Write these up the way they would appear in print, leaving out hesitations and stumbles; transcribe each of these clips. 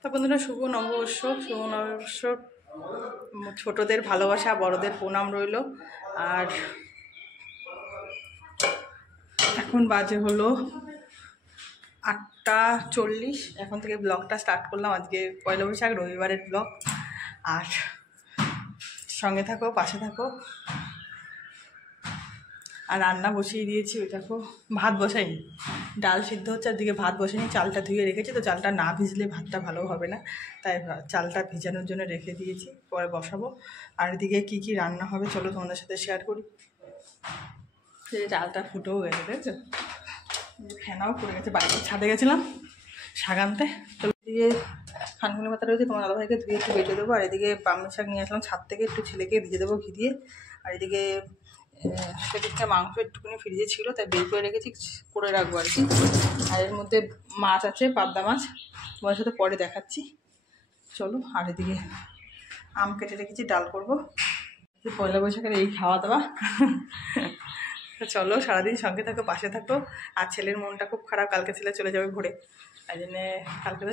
তা বন্ধুরা, শুভ নববর্ষ। শুভ নববর্ষ, ছোটদের ভালোবাসা, বড়দের প্রণাম রইল। আর এখন বাজে হলো 8:40। এখন থেকে ব্লগটা স্টার্ট করলাম। আজকে পয়লা বৈশাখ, রবিবারের ব্লগ। আর সঙ্গে থাকো, পাশে থাকো। আর রান্না বসিয়ে দিয়েছি। ওই দেখো, ভাত বসাইনি, ডাল সিদ্ধ হচ্ছে। আর দিকে ভাত বসাইনি, চালটা ধুয়ে রেখেছি। তো চালটা না ভিজলে ভাতটা ভালো হবে না, তাই চালটা ভিজানোর জন্য রেখে দিয়েছি, পরে বসাবো। আর এদিকে কী কী রান্না হবে চলো তোমাদের সাথে শেয়ার করি। চালটা ফুটেও গেছে, দেখছো? ফেনাও পড়ে গেছে। বাড়িতে ছাদে গেছিলাম শাক আনতে। তো এদিকে খানকুনি পাতা রয়েছে, তোমার দাদাভাইকে ধুয়ে একটু বেটে দেবো। আর এদিকে পালং শাক নিয়ে আসলাম ছাদ থেকে, একটু ছেলেকে ভিজে দেবো ঘি দিয়ে। আর এদিকে সেদিকটা মাংস একটুখানি ফ্রিজে ছিল, তাই বের করে রেখেছি, করে রাখবো আর কি। আর এর মধ্যে মাছ আছে, পাবদা মাছ, তোমার সাথে পরে দেখাচ্ছি চলো। আর এদিকে আম কেটে রেখেছি, ডাল করবো। পয়লা বৈশাখের এই খাওয়া দাওয়া। চলো, সারাদিন সঙ্গে থাকো, পাশে থাকো। আর ছেলের মনটা খুব খারাপ, কালকে ছেলে চলে যাবে ভোরে, তাই জন্যে কালকে তো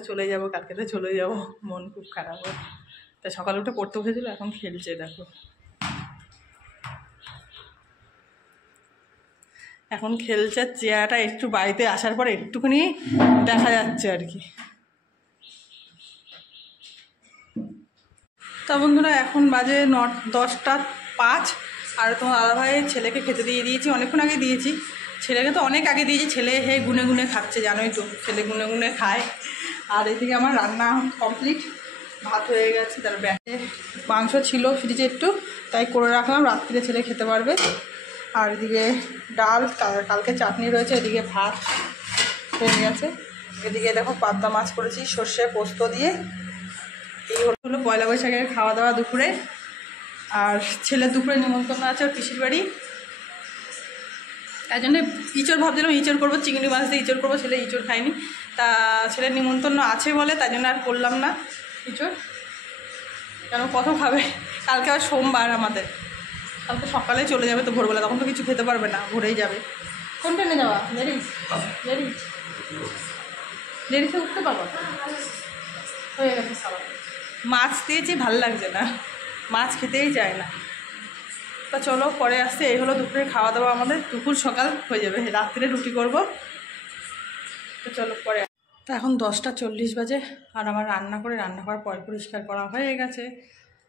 চলে যাবো, মন খুব খারাপ। তাই সকালে উঠে পড়তে বসেছিল, এখন খেলছে দেখো। এখন খেলছে, চেয়ারটা একটু বাড়িতে আসার পরে একটুখানি দেখা যাচ্ছে আর কি। তা বন্ধুরা, এখন বাজে 10:05। আর তোমার দাদাভাইয়ের ছেলেকে খেতে দিয়ে দিয়েছি, অনেকক্ষণ আগে দিয়েছি। ছেলেকে তো অনেক আগে দিয়েছি, ছেলে গুনে গুনে খাচ্ছে, জানোই তো, ছেলে গুনে গুনে খায়। আর এদিকে আমার রান্না কমপ্লিট, ভাত হয়ে গেছে। তার ব্যাটে মাংস ছিল ফ্রিজে একটু, তাই করে রাখলাম, রাত্রিরে ছেলে খেতে পারবে। আর এদিকে ডাল, কালকে চাটনি রয়েছে। এদিকে ভাত হয়ে গেছে। এদিকে দেখো পাবদা মাছ করেছি সর্ষে পোস্ত দিয়ে। এই হলো পয়লা বৈশাখের খাওয়া দাওয়া দুপুরে। আর ছেলের দুপুরে নিমন্ত্রণ আছে ওর পিসির বাড়ি, তাই জন্যে ইঁচড় ভাবছিলাম, ইঁচড় করবো, চিংড়ি মাছ দিয়ে ইঁচড় করবো। ছেলে ইঁচড় খায়নি, তা ছেলের নিমন্ত্রণ আছে বলে তাই জন্য আর করলাম না ইঁচড়। কেন কত খাবে? কালকে আর সোমবার আমাদের, কালকে সকালে চলে যাবে তো ভোরবেলা, তখন তো কিছু খেতে পারবে না, ভোরেই যাবে। কোন ট্রেনে যাওয়া? লেডিসে উঠতে পারবো? হয়ে গেছে খাবার। মাছ দিয়েছি, ভাল লাগছে না, মাছ খেতেই চায় না। তা চলো পরে আসছে। এই হলো দুপুরে খাওয়া দাওয়া আমাদের, দুপুর সকাল হয়ে যাবে, রাত্রে রুটি করব। তো চলো পরে। তা এখন 10:40 বাজে। আর আমার রান্না করার পর পরিষ্কার করা হয়ে গেছে।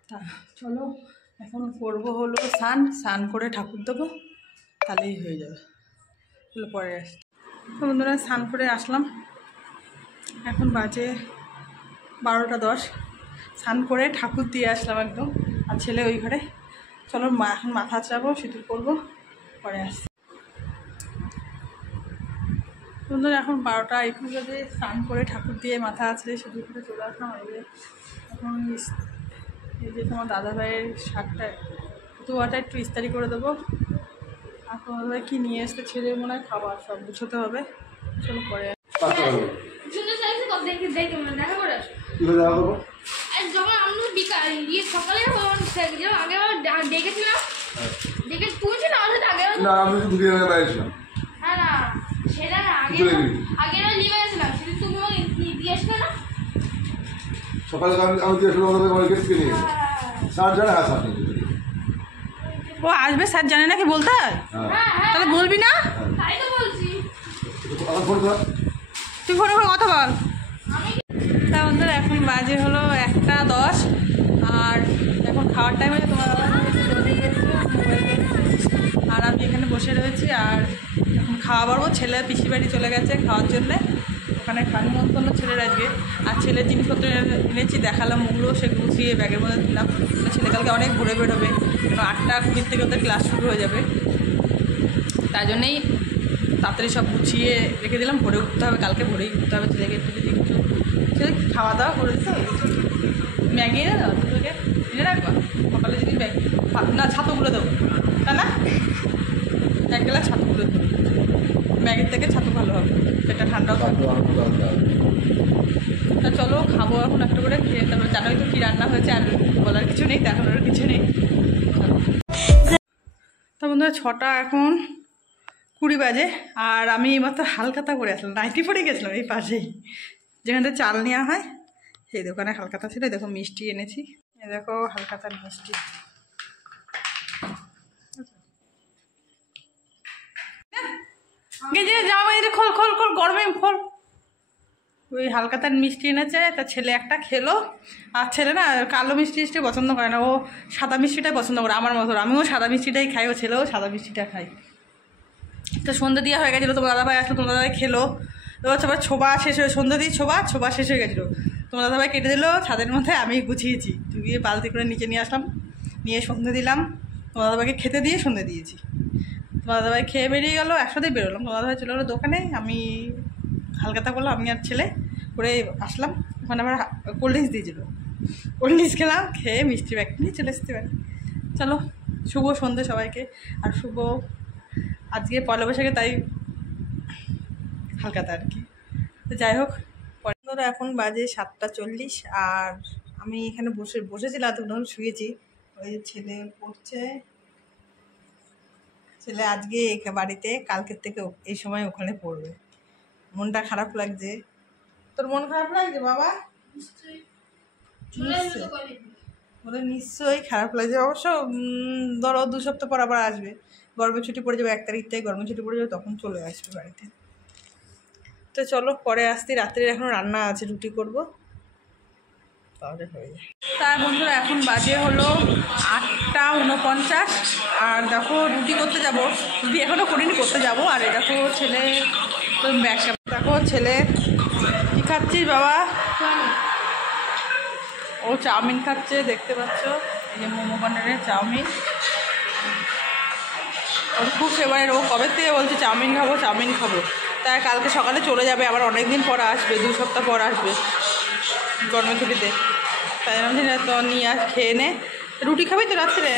তা চলো এখন করবো হলো স্নান করে ঠাকুর দেবো, তাহলেই হয়ে যাবে। চলো পরে আসছি। তো বন্ধুরা, স্নান করে আসলাম, এখন বাজে 12:10। স্নান করে ঠাকুর দিয়ে আসলাম একদম। আর ছেলে ওই ঘরে। চলো এখন মাথা আঁচড়াবো, সিঁদুর করবো, পরে আসছি। বন্ধুরা, এখন 12:21 বাজে। স্নান করে ঠাকুর দিয়ে মাথা আঁচড়ে সিঁদুর করে চলে আসলাম। এখন এই যে তোমার দাদাভাইয়ের শার্টটা ধোয়াটা একটু ইস্তারি করে দেবো। আর তোমার দাদাভাই কী নিয়ে আসতে, ছেলে মনে হয় খাবার সব গুছোতে হবে। চলো পরে ও আসবে, স্যার জানে নাকি বলতে? তাহলে বলবি না? তুই ফোনে করে কথা বল। তা বন্ধুরা, এখন বাজে হলো 1:10। আর এখন খাওয়ার টাইম হয়েছে। তোমার আর আমি এখানে বসে রয়েছি। আর এখন খাওয়া পারবো। ছেলে পিসির বাড়ি চলে গেছে খাওয়ার জন্যে, ওখানে নিমন্ত্রণ ছেলের আজকে। আর ছেলের জিনিসপত্র এনেছি, দেখালাম, ওগুলো সে গুছিয়ে ব্যাগের মধ্যে দিলাম। ছেলে কালকে অনেক ভোরে বেরোবে, কেন 8:20 থেকে ওদের ক্লাস শুরু হয়ে যাবে, তাই জন্যেই তাড়াতাড়ি সব গুছিয়ে রেখে দিলাম। ভোরে উঠতে হবে, কালকে ভোরেই উঠতে হবে। ছেলেকে একটু যদি কিছু ছেলে খাওয়া দাওয়া করে দিতে হবে, ম্যাগি এনে দেবো, তোকে এনে রাখবো। সকালে যদি না ছাতুগুলো দেবো, তাই না? 1 গ্লাস ছাতুগুলো দেবো, ম্যাগির থেকে ছাতু ভালো হবে, পেটটা ঠান্ডাও থাকবে। তা চলো খাবো এখন একটা করে, খেয়ে তারপরে জানোই তো কী রান্না হয়েছে। আর বলার কিছু নেই, দেখানোর কিছু নেই। তা বন্ধুরা, 6টা এখন 20 বাজে। আর আমি মাত্র হালকাতা করে আসলাম, নাইটি পরে গেছিলাম এই পাশেই যেখান থেকে চাল নেওয়া হয় সেই দোকানে হালকাতা ছিল। দেখো মিষ্টি এনেছি, এই দেখো হালকাতার মিষ্টি। জামা খোল খোল খোল, গরমে খোল। ওই হালকাতার মিষ্টি এনেছে, তার ছেলে একটা খেলো। আর ছেলে না কালো মিষ্টি মিষ্টি পছন্দ করে না, ও সাদা মিষ্টিটাই পছন্দ করে আমার মতো। আমিও সাদা মিষ্টিটাই খাই, ও ছেলেও সাদা মিষ্টিটা খাই। তো সন্ধ্যে দিয়ে হয়ে গেছিলো, তোমার দাদাভাই আসলো, তোমার দাদাভাই খেলো। এবার সবার ছোবা শেষ হয়ে, সন্ধ্যে দিয়ে ছোবা শেষ হয়ে গেছিলো। তোমার দাদাভাই কেটে দিল ছাদের মধ্যে, আমি গুছিয়েছি, ধুয়ে বালতি করে নিচে নিয়ে আসলাম, নিয়ে সন্ধ্যে দিলাম। তোমার দাদাভাইকে খেতে দিয়ে সন্ধ্যে দিয়েছি। তোমার দাদাভাই খেয়ে বেরিয়ে গেলো, একসাথেই বেরোলাম। তোমার দাদাভাই চলে গেলো দোকানে, আমি হালকাতা করলাম, আমি আর ছেলে করে আসলাম। ওখানে আবার কোল্ড ড্রিঙ্কস দিয়েছিলো, কোল্ড ড্রিঙ্কস খেলাম, খেয়ে মিষ্টি ব্যাগ নিয়ে চলে আসতে পারি। চলো, শুভ সন্ধ্যে সবাইকে। আর শুভ আজকে পয়লা বৈশাখে, তাই হালকাতা আর কি। তো যাই হোক, ধরো এখন বাজে 7:40। আর আমি এখানে বসেছিলাম, তখন শুয়েছি। ওই ছেলে পড়ছে, ছেলে আজকে বাড়িতে, কালকের থেকে এই সময় ওখানে পড়বে। মনটা খারাপ লাগছে। তোর মন খারাপ লাগছে বাবা? বলে নিশ্চয়ই খারাপ লাগছে। অবশ্য ধরো 2 সপ্তাহ পর আবার আসবে, গরমের ছুটি পড়ে যাবে 1 তারিখ থেকে, গরমের ছুটি পড়ে যাবে, তখন চলে আসবে বাড়িতে। তো চলো পরে আসতে, রাত্রে এখনো রান্না আছে, রুটি করবো, তাহলে হয়ে যায়। তাই বন্ধুরা এখন বাজে হলো 8:49। আর দেখো রুটি করতে যাব, রুটি এখনও করিনি, করতে যাব। আর এই দেখো ছেলে ব্যাগ, দেখো ছেলে কী খাচ্ছিস বাবা? ও চাউমিন খাচ্ছে, দেখতে পাচ্ছ, এই যে মোমো কর্নারের চাউমিন। ওর খুব ফেভারিট, ও কবে থেকে বলছে চাউমিন খাবো চাউমিন খাবো। তাই কালকে সকালে চলে যাবে, আবার অনেক দিন পর আসবে, 2 সপ্তাহ পর আসবে গরমের ছুটিতে। তাই আমি তো নিয়ে খেয়ে নে। রুটি খাবি তো রাত্রে?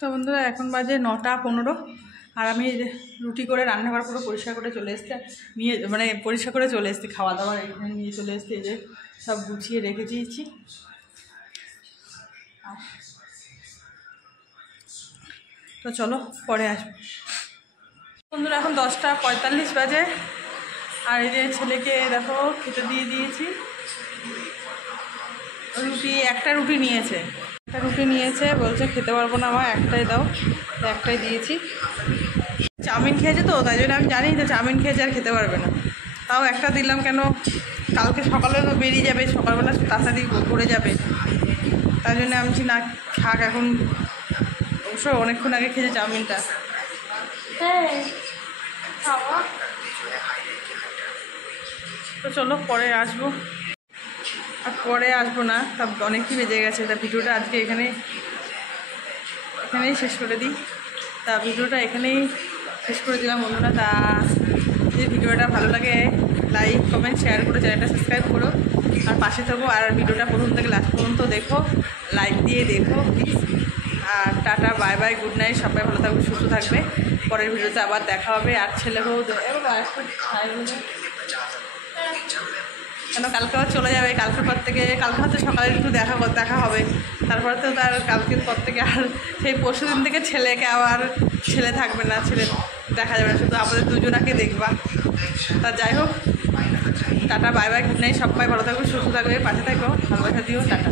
তো বন্ধুরা এখন বাজে 9:15। আর আমি রুটি করে রান্নাঘর পুরো পরিষ্কার করে চলে এসেছি, নিয়ে মানে পরিষ্কার করে চলে এসেছি, খাওয়া দাওয়ার এখানে নিয়ে চলে এসেছি। এই যে সব গুছিয়ে রেখে দিয়েছি। তো চলো পরে আসবো। বন্ধুরা এখন 10:45 বাজে। আর এই যে ছেলেকে দেখো খেতে দিয়ে দিয়েছি। রুটি, একটা রুটি নিয়েছে, বলছে খেতে পারবো না মা, একটাই দাও, একটাই দিয়েছি। চাউমিন খেয়েছে তো, তাই জন্য আমি জানি যে চাউমিন খেয়েছে আর খেতে পারবে না, তাও একটা দিলাম। কেন কালকে সকালে তো বেরিয়ে যাবে, সকালবেলা তাড়াতাড়ি পড়ে যাবে, তাই জন্য আমি না খাক এখন। অবশ্য অনেকক্ষণ আগে খেয়েছে চাউমিনটা। তো চলো পরে আসবো। আর পরে আসবো না, তা অনেকই বেজে গেছে। তা ভিডিওটা আজকে এখানেই শেষ করে দিই। তা ভিডিওটা এখানেই শেষ করে দিলাম বন্ধুরা। তা যদি ভিডিওটা ভালো লাগে লাইক কমেন্ট শেয়ার করে চ্যানেলটা সাবস্ক্রাইব করো, আর পাশে থাকো। আর ভিডিওটা প্রথম থেকে লাস্ট পর্যন্ত দেখো, লাইক দিয়ে দেখো প্লিজ। আর টাটা, বাই বাই, গুড নাইট, সবাই ভালো থাকবে, সুস্থ থাকবে। পরের ভিডিওতে আবার দেখা হবে। আর ছেলেকেও এগুলো আসবে, কেন কালকে আবার চলে যাবে। কালকের পর থেকে, কালকে হয়তো সকালে একটু দেখা হবে, তারপরে তো তার কালকের পর থেকে আর সেই পরশু দিন থেকে ছেলে থাকবে না, ছেলে দেখা যাবে না, শুধু আমাদের দুজনাকে দেখবা। তা যাই হোক, tata, bye bye, good night, সবাই ভালো থাকবে, সুস্থ থাকবে, পাশে থাকো, ভালোবাসা দিও, টাটা।